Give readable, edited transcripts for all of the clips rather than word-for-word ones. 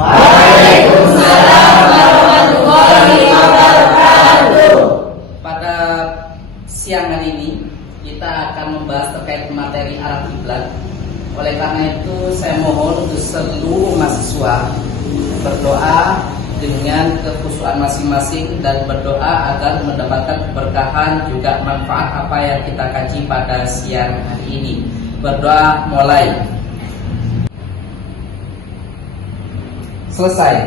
Waalaikumsalam warahmatullahi wabarakatuh. Pada siang hari ini kita akan membahas terkait materi arah kiblat. Oleh karena itu saya mohon untuk seluruh mahasiswa berdoa dengan kekhusyuan masing-masing dan berdoa agar mendapatkan keberkahan juga manfaat apa yang kita kaji pada siang hari ini. Berdoa mulai. Selesai.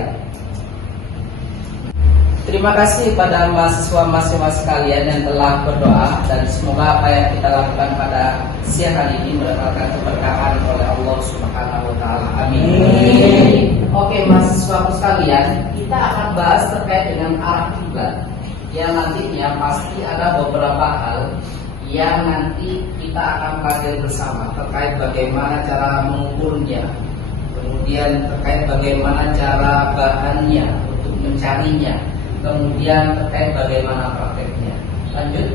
Terima kasih pada mahasiswa-mahasiswa sekalian yang telah berdoa, dan semoga apa yang kita lakukan pada siang hari ini mendapatkan keberkahan oleh Allah Subhanahu wa taala. Amin. Oke, mahasiswa sekalian, kita akan bahas terkait dengan arah kiblat. Yang nantinya pasti ada beberapa hal yang nanti kita akan pelajari bersama terkait bagaimana cara mengukurnya. Kemudian terkait bagaimana cara bahannya untuk mencarinya, kemudian terkait bagaimana prakteknya. Lanjut.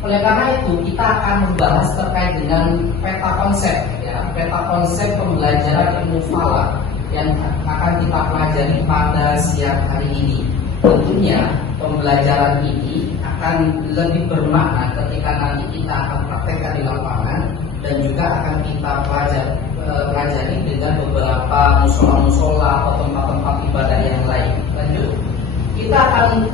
Oleh karena itu kita akan membahas terkait dengan peta konsep, ya, peta konsep pembelajaran ilmu falak yang akan kita pelajari pada siang hari ini. Tentunya pembelajaran ini akan lebih bermakna ketika nanti kita akan praktekkan di lapangan, dan juga akan kita pelajari dengan beberapa musola-musola atau tempat-tempat ibadah yang lain. Lanjut, kita akan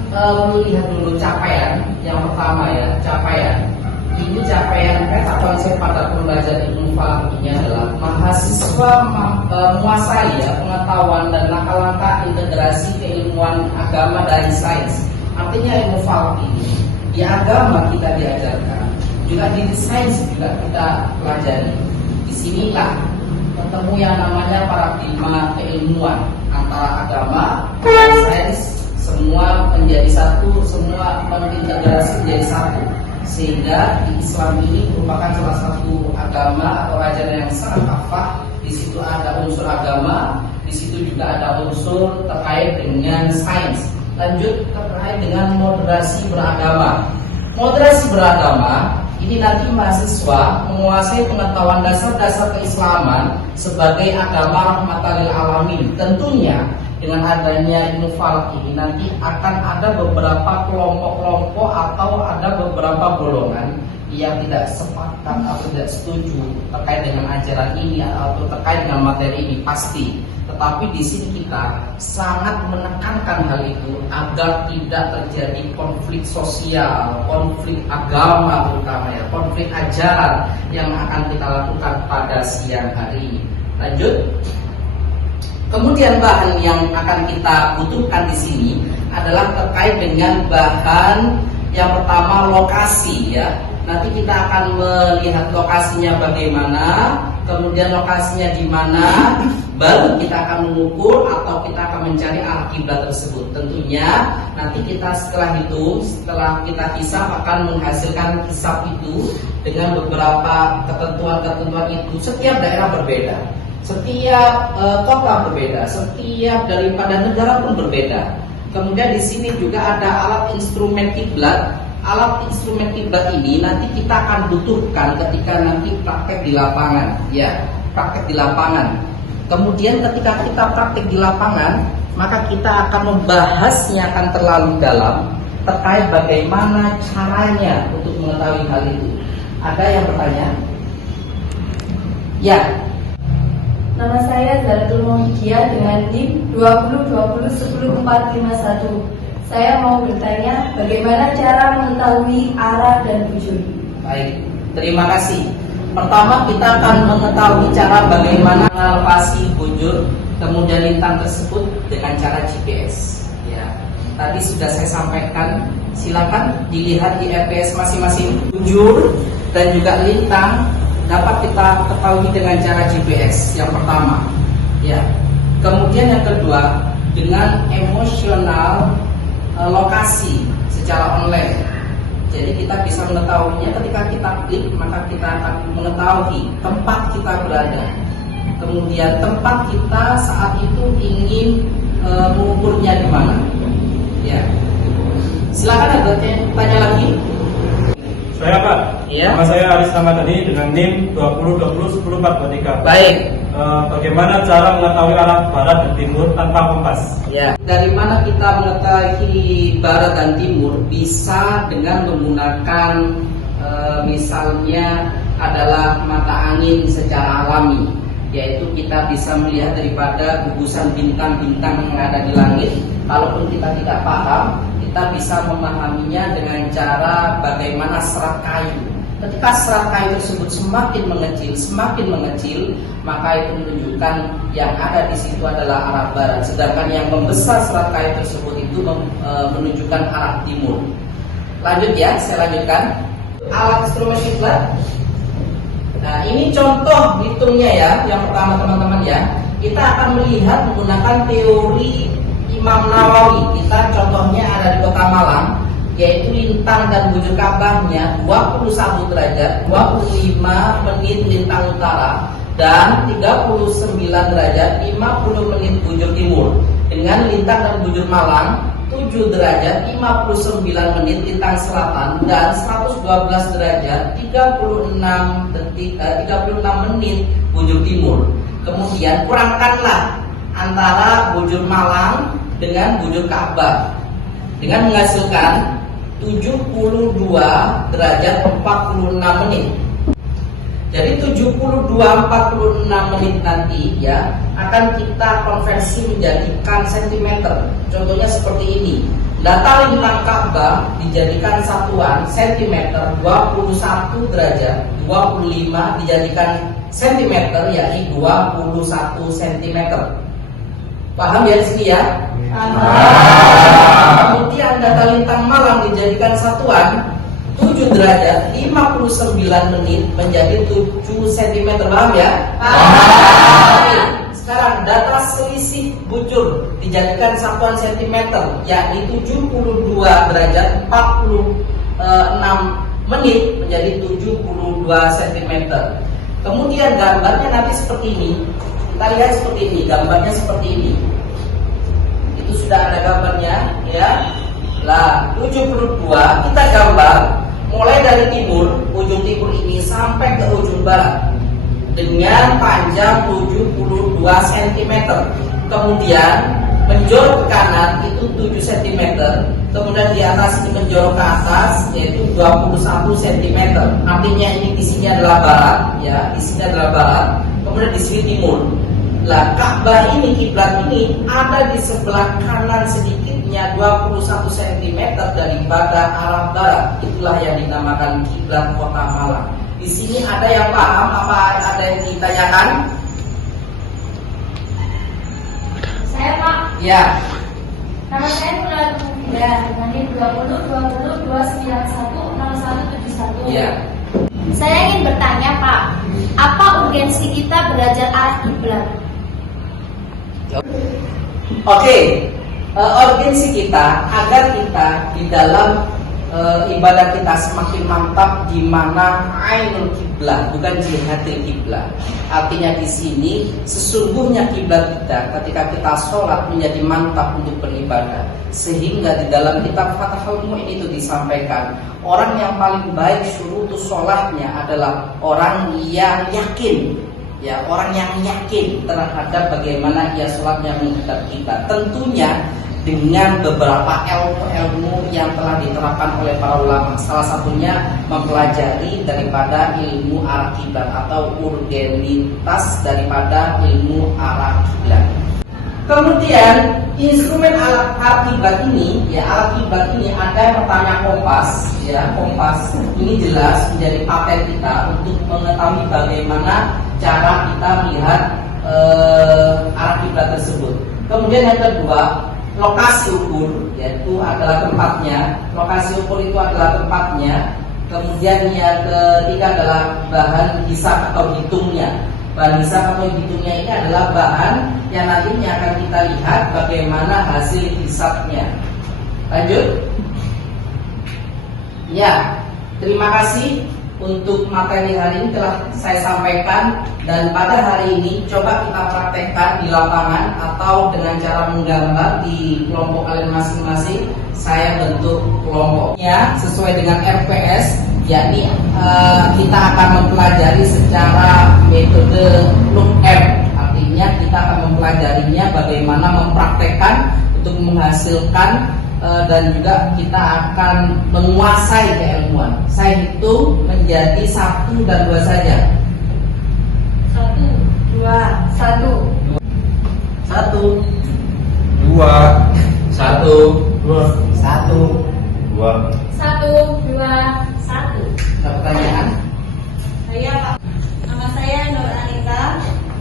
melihat dulu capaian. Yang pertama ya, capaian. Ini capaian peta konsep pada pembelajaran ilmu falak ini adalah mahasiswa menguasai ya pengetahuan dan langkah-langkah integrasi keilmuan agama dari sains. Artinya ilmu falak ini di agama kita diajarkan, juga di sains juga kita pelajari. Disinilah ketemu yang namanya paradigma keilmuan antara agama dan sains, semua menjadi satu, semua terintegrasi menjadi satu, sehingga di Islam ini merupakan salah satu agama atau ajaran yang sangat kafah. Di situ ada unsur agama, di situ juga ada unsur terkait dengan sains. Lanjut, terkait dengan moderasi beragama. Moderasi beragama ini nanti mahasiswa menguasai pengetahuan dasar-dasar keislaman sebagai agama rahmatan lil alamin. Tentunya dengan adanya ilmu falak ini nanti akan ada beberapa kelompok-kelompok atau ada beberapa golongan yang tidak sepakat atau tidak setuju terkait dengan ajaran ini atau terkait dengan materi ini pasti. Tetapi di sini kita sangat menekankan hal itu agar tidak terjadi konflik sosial, konflik agama terutama ya, konflik ajaran yang akan kita lakukan pada siang hari ini. Lanjut. Kemudian bahan yang akan kita butuhkan di sini adalah terkait dengan bahan yang pertama lokasi ya. Nanti kita akan melihat lokasinya bagaimana, kemudian lokasinya di mana, baru kita akan mengukur atau kita akan mencari arah kiblat tersebut. Tentunya nanti kita setelah kita hisab akan menghasilkan hisab itu dengan beberapa ketentuan-ketentuan itu. Setiap daerah berbeda, setiap kota berbeda, setiap daripada negara pun berbeda. Kemudian di sini juga ada alat instrumen kiblat. Alat instrumen kiblat ini nanti kita akan butuhkan ketika nanti praktek di lapangan, ya, praktek di lapangan. Kemudian ketika kita praktek di lapangan, maka kita akan membahasnya akan terlalu dalam terkait bagaimana caranya untuk mengetahui hal itu. Ada yang bertanya? Ya. Nama saya Zaratul Muhyiddiyah dengan NIM 2020100451. Saya mau bertanya bagaimana cara mengetahui arah dan bujur. Baik, terima kasih. Pertama kita akan mengetahui cara bagaimana mengalokasi bujur kemudian lintang tersebut dengan cara GPS. Ya, tadi sudah saya sampaikan. Silakan dilihat di EPS masing-masing bujur dan juga lintang dapat kita ketahui dengan cara GPS yang pertama, ya. Kemudian yang kedua dengan emosional lokasi secara online. Jadi kita bisa mengetahuinya ketika kita klik, maka kita akan mengetahui tempat kita berada. Kemudian tempat kita saat itu ingin mengukurnya di mana. Ya. Silakan ada tanya lagi. Saya Pak, Iya. nama saya Aris Ramadhani dengan NIM 20201043. Baik. Bagaimana cara mengetahui arah barat dan timur tanpa kompas? Ya. Dari mana kita mengetahui barat dan timur? Bisa dengan menggunakan misalnya adalah mata angin secara alami, yaitu kita bisa melihat daripada gugusan bintang-bintang yang ada di langit. Kalaupun kita tidak paham, kita bisa memahaminya dengan cara bagaimana serat kayu. Ketika serat kayu tersebut semakin mengecil, maka itu menunjukkan yang ada di situ adalah arah barat. Sedangkan yang membesar serat kayu tersebut itu menunjukkan arah timur. Lanjut ya, saya lanjutkan. Alat instrumen kiblat. Nah, ini contoh hitungnya ya. Yang pertama teman-teman ya, kita akan melihat menggunakan teori Imam Nawawi. Kita contohnya ada di Kota Malang, yaitu lintang dan bujur Ka'bahnya 21 derajat 25 menit lintang utara dan 39 derajat 50 menit bujur timur. Dengan lintang dan bujur Malang 7 derajat 59 menit lintang selatan dan 112 derajat 36 menit bujur timur. Kemudian kurangkanlah antara bujur Malang dengan bujur Ka'bah dengan menghasilkan 72 derajat 46 menit. Jadi 72-46 menit nanti ya akan kita konversi menjadikan sentimeter. Contohnya seperti ini. Data lintang Ka'bah dijadikan satuan sentimeter 21 derajat 25 dijadikan sentimeter yakni 21 sentimeter. Paham ya di sini ya? Kemudian data lintang Malang dijadikan satuan 7 derajat 59 menit menjadi 7 cm. Paham ya? Sekarang data selisih bujur dijadikan satuan sentimeter yakni 72 derajat 46 menit menjadi 72 cm. Kemudian gambarnya nanti seperti ini. Kita lihat seperti ini, gambarnya seperti ini. Itu sudah ada gambarnya ya. Lah, 72 kita gambar mulai dari timur, ujung timur ini sampai ke ujung barat dengan panjang 72 cm. Kemudian menjorok ke kanan itu 7 cm. Kemudian di atas ini menjorok ke atas yaitu 21 cm. Artinya ini di sini adalah barat ya, di sini adalah barat. Kemudian di sini timur. Lah, Ka'bah ini, kiblat ini ada di sebelah kanan sedikitnya 21 cm daripada arah barat. Itulah yang dinamakan kiblat Kota Malang. Di sini ada yang paham apa ada yang ditanyakan? Saya Pak. Ya. Nama saya Nurul Mufidah dengan NIM 20 20 291 6171. Ya. Saya ingin bertanya Pak, apa urgensi kita belajar arah kiblat? Oke, urgensi kita agar kita di dalam ibadah kita semakin mantap di mana ainul kiblat, bukan jihatil kiblat. Artinya di sini sesungguhnya kiblat kita ketika kita sholat menjadi mantap untuk beribadah. Sehingga di dalam kitab Fathul Mu'in itu disampaikan orang yang paling baik syurutus sholatnya adalah orang yang yakin. Ya, orang yang yakin terhadap bagaimana ia sholatnya menghadap kiblat. Tentunya dengan beberapa ilmu yang telah diterapkan oleh para ulama. Salah satunya mempelajari daripada ilmu arah kiblat atau urgenitas daripada ilmu arah kiblat. Kemudian instrumen alat kiblat ini, ya alat kiblat ini ada yang pertama kompas, ya kompas ini jelas menjadi paten kita untuk mengetahui bagaimana cara kita melihat arah kiblat tersebut. Kemudian yang kedua lokasi ukur, yaitu adalah tempatnya. Lokasi ukur itu adalah tempatnya. Kemudian yang ketiga adalah bahan hisab atau hitungnya. Bahan hisab atau hitungnya ini adalah bahan yang nantinya akan kita lihat bagaimana hasil hisabnya. Lanjut. Ya, terima kasih untuk materi hari ini telah saya sampaikan, dan pada hari ini coba kita praktekkan di lapangan atau dengan cara menggambar di kelompok kalian masing-masing. Saya bentuk kelompoknya sesuai dengan RPS, yakni kita akan mempelajari secara metode lookup. Artinya kita akan mempelajarinya bagaimana mempraktekkan untuk menghasilkan, dan juga kita akan menguasai keilmuan. Saya hitung menjadi 1 dan 2 saja. 1, 2, 1. 1, 2 1, 2 1. 2 1, 2, 1. Ada pertanyaan? Saya Pak. Nama saya Nur Anita.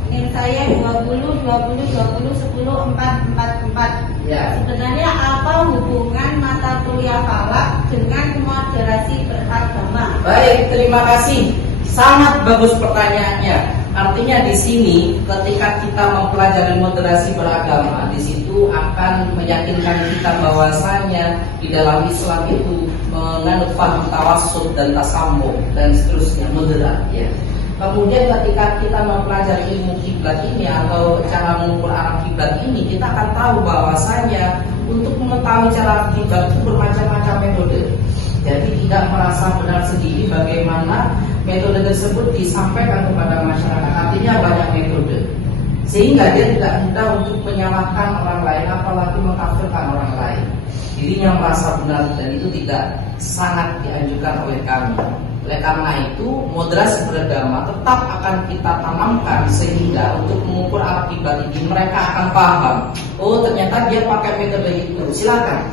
NIM saya 20 20 20 10 4 4 4. Ya. Sebenarnya apa hubungan mata kuliah falak dengan moderasi beragama? Baik, terima kasih. Sangat bagus pertanyaannya. Artinya di sini ketika kita mempelajari moderasi beragama, di situ akan meyakinkan kita bahwasanya di dalam Islam itu menganut paham tawassut dan tasammum dan seterusnya, moderat ya. Kemudian ketika kita mempelajari ilmu kiblat ini atau cara mengukur arah kiblat ini, kita akan tahu bahwasanya untuk mengetahui cara kiblat itu bermacam-macam metode. Jadi tidak merasa benar sendiri bagaimana metode tersebut disampaikan kepada masyarakat. Artinya banyak metode, sehingga dia tidak mudah untuk menyalahkan orang lain, apalagi mengkafirkan orang lain. Dirinya merasa benar, dan itu tidak sangat dianjurkan oleh kami. Oleh karena itu, moderasi beragama tetap akan kita tanamkan sehingga untuk mengukur arah kiblat ini mereka akan paham. Oh, ternyata dia pakai metode itu, silakan.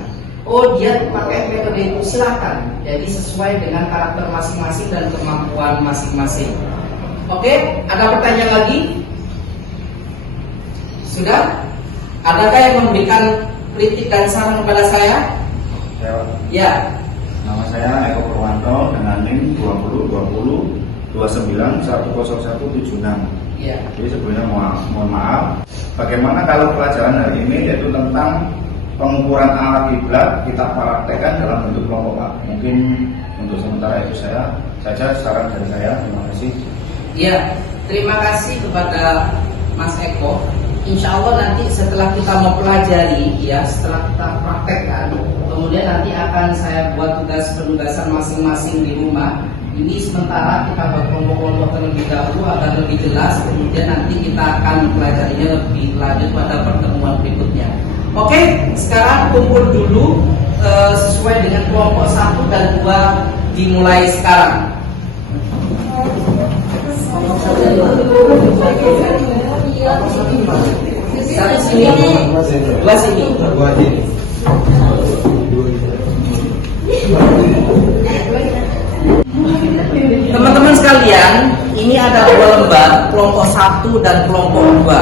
Oh, dia pakai metode itu, silakan. Jadi sesuai dengan karakter masing-masing dan kemampuan masing-masing. Oke, ada pertanyaan lagi? Sudah? Adakah yang memberikan kritik dan saran kepada saya? Ya. Nama saya Eko Purwanto dengan NIM 20 20 29 10176. Ya. Jadi sebelumnya mohon maaf. Bagaimana kalau pelajaran hari ini yaitu tentang pengukuran arah kiblat kita praktekkan dalam bentuk kelompok Pak. Mungkin untuk sementara itu saja saran dari saya. Terima kasih. Ya, terima kasih kepada Mas Eko. Insya Allah nanti setelah kita mempelajari, ya, setelah kita praktekkan, kemudian nanti akan saya buat penugasan masing-masing di rumah. Ini sementara kita buat kelompok-kelompok terlebih dahulu agar lebih jelas. Kemudian nanti kita akan mempelajarinya lebih lanjut pada pertemuan berikutnya. Oke, sekarang kumpul dulu sesuai dengan kelompok 1 dan 2 dimulai sekarang. Satu sini, 2 sini. Teman-teman sekalian, ini ada 2 lembar, kelompok 1 dan kelompok 2.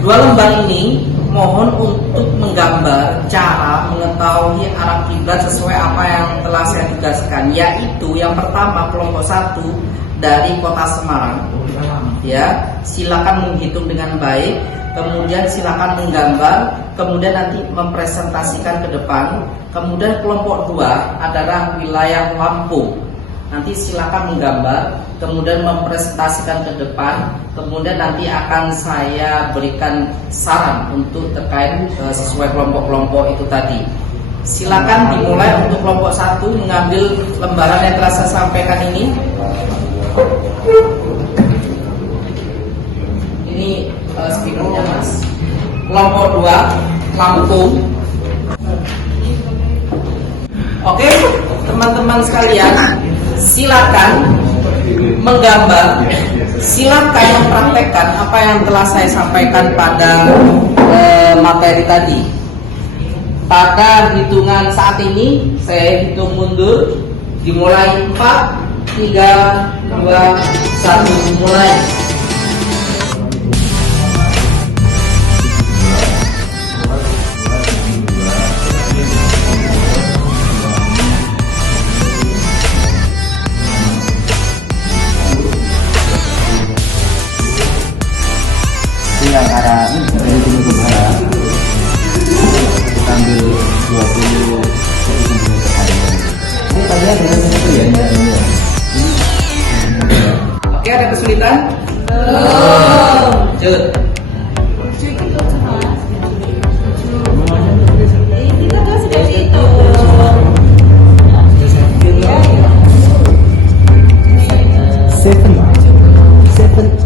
2 lembar ini mohon untuk menggambar cara mengetahui arah kiblat sesuai apa yang telah saya tugaskan, yaitu yang pertama kelompok 1 dari kota Semarang. Ya, silakan menghitung dengan baik, kemudian silakan menggambar, kemudian nanti mempresentasikan ke depan. Kemudian kelompok 2 adalah wilayah Lampung. Nanti silakan menggambar, kemudian mempresentasikan ke depan, kemudian nanti akan saya berikan saran untuk terkait sesuai kelompok-kelompok itu tadi. Silakan dimulai untuk kelompok 1 mengambil lembaran yang telah saya sampaikan ini. Ini speakernya Mas. Kelompok 2 Lampung. Oke, teman-teman sekalian, silakan menggambar, silakan mempraktekkan apa yang telah saya sampaikan pada materi tadi. Pada hitungan saat ini saya hitung mundur, dimulai 4, 3, 2, 1, mulai. itu yang arah dari timur ke barat kita ambil 20 cm ke sana. Ini tadi ada itu ya, ini. Oke, ada kesulitan? Belum. Lanjut. Kita tuh sudah itu. Seven. 17.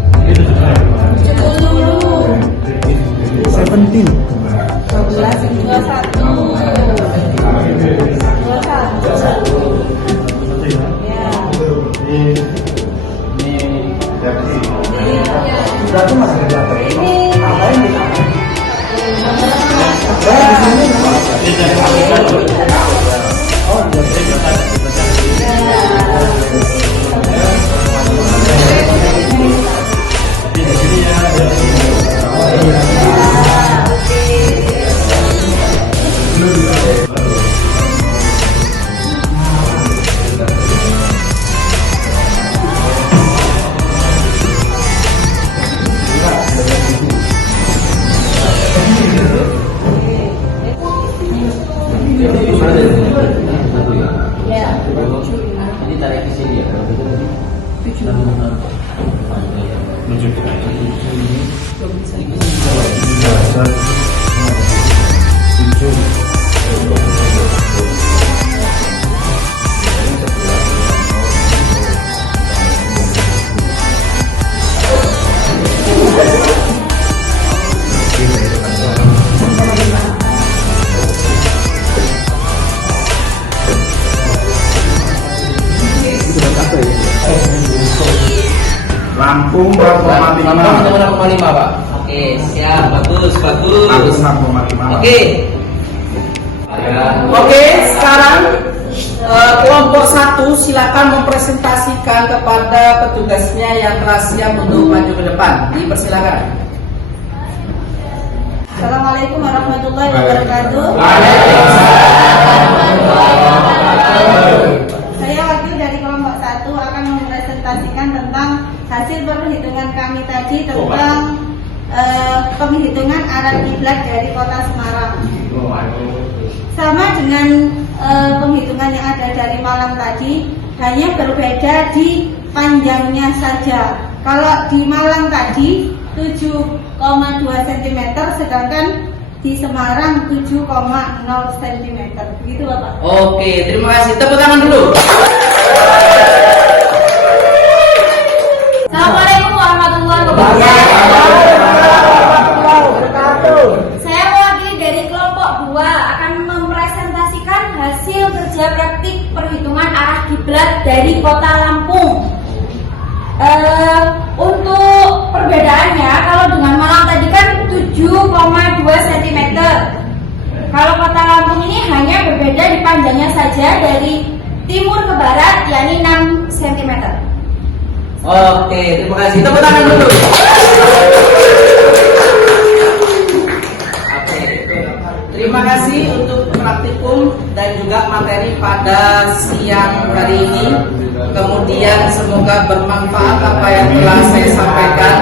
6,5 Pak. Oke, siap, bagus. 6,5. Oke. Oke, sekarang kelompok 1 silakan mempresentasikan kepada petugasnya yang telah siap untuk maju ke depan. Dipersilakan. Assalamualaikum warahmatullahi wabarakatuh. Saya wakil dari kelompok 1 akan mempresentasikan tentang hasil perhitungan kami tadi tentang penghitungan arah kiblat dari kota Semarang. Sama dengan penghitungan yang ada dari Malang tadi, hanya berbeda di panjangnya saja. Kalau di Malang tadi 7,2 cm, sedangkan di Semarang 7,0 cm. Begitu Bapak. Oke, terima kasih. Tepuk tangan dulu. Assalamualaikum warahmatullahi wabarakatuh. Saya mewakili dari kelompok 2 akan mempresentasikan hasil kerja praktik perhitungan arah kiblat dari Kota Lampung. Untuk perbedaannya, kalau dengan Malang tadi kan 7,2 cm. Kalau Kota Lampung ini hanya berbeda di panjangnya saja dari timur ke barat, yakni 6 cm. Oke, terima kasih. Tepuk tangan dulu. Oke, terima kasih untuk praktikum dan juga materi pada siang hari ini. Kemudian semoga bermanfaat apa yang telah saya sampaikan.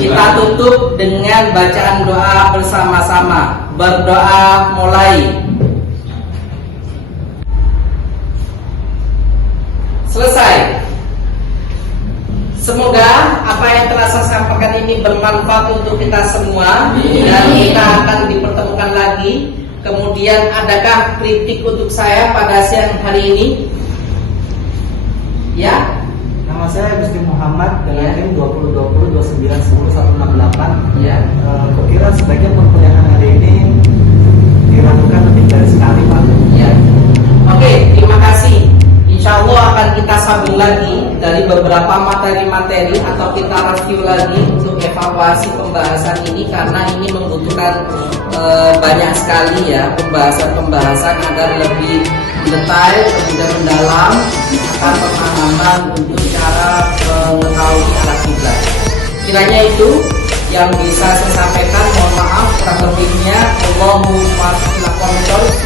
Kita tutup dengan bacaan doa bersama-sama. Berdoa mulai. Selesai. Semoga apa yang telah saya sampaikan ini bermanfaat untuk kita semua dan kita akan dipertemukan lagi. Kemudian adakah kritik untuk saya pada siang hari ini? Ya. Nama saya Gusti Muhammad dengan tim 2020 29 10 168. Ya. Kira sebagian perkuliahan hari ini diragukan lebih dari sekali Pak. Ya. Oke, terima kasih. Insya Allah akan kita sambung lagi dari beberapa materi-materi atau kita review lagi untuk evaluasi pembahasan ini karena ini membutuhkan banyak sekali ya pembahasan agar lebih detail, kemudian mendalam akan pemahaman untuk cara mengetahui arah kiblat. Kiranya itu yang bisa saya sampaikan. Mohon maaf kurang lebihnya.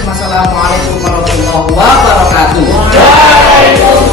Assalamualaikum warahmatullahi wabarakatuh.